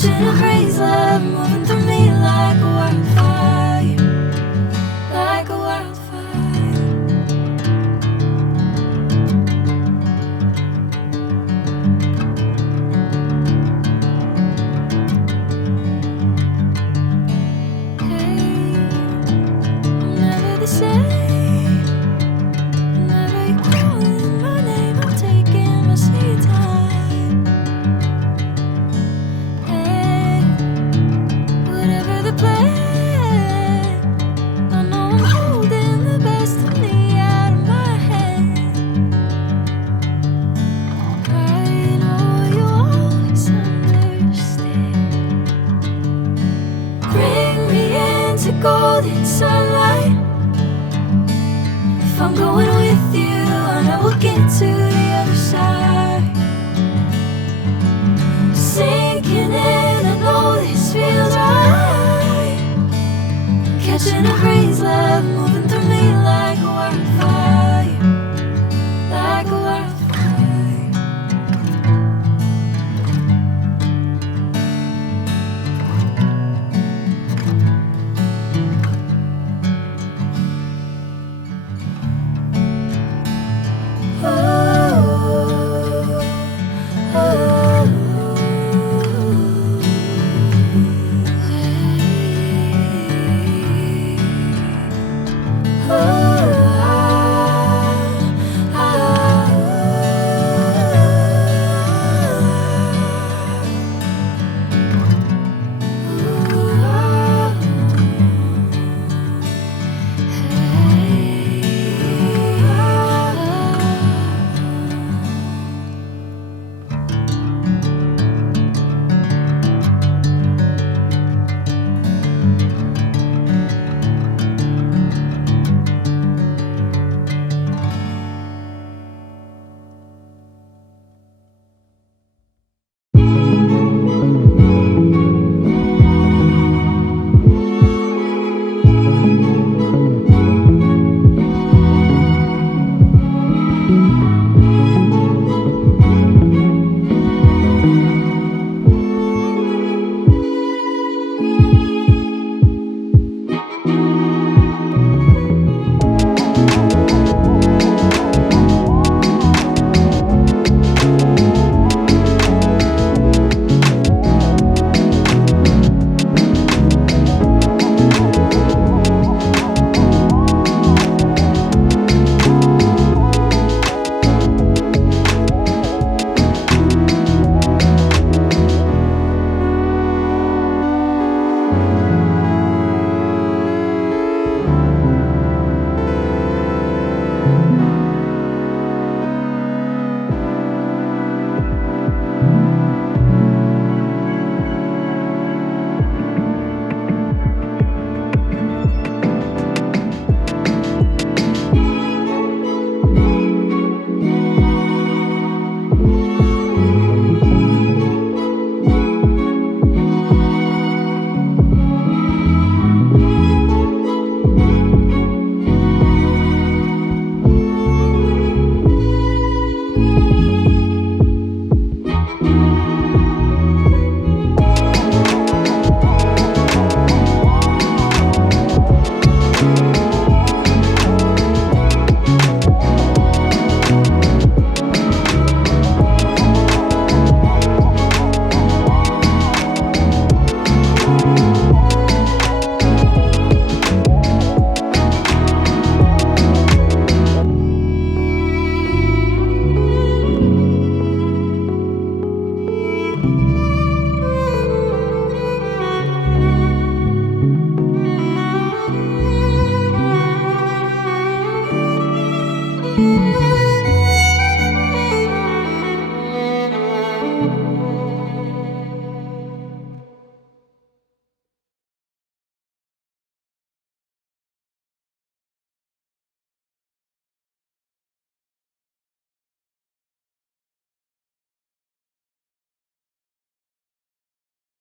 catching a breeze, love moving through me like a wildfire, like a wildfire. Hey, I'm never the same. Whenever you're calling my name, I'm taking my sweet time. Hey, whatever the plan, I know I'm holding the best of me out of my head. I know you always understand. Bring me into golden sunlight. If I'm going with you, I know we'll get to the other side. Sinking in, I know this feels right. Catching a breeze, love moving through me like a wildfire, like a wildfire.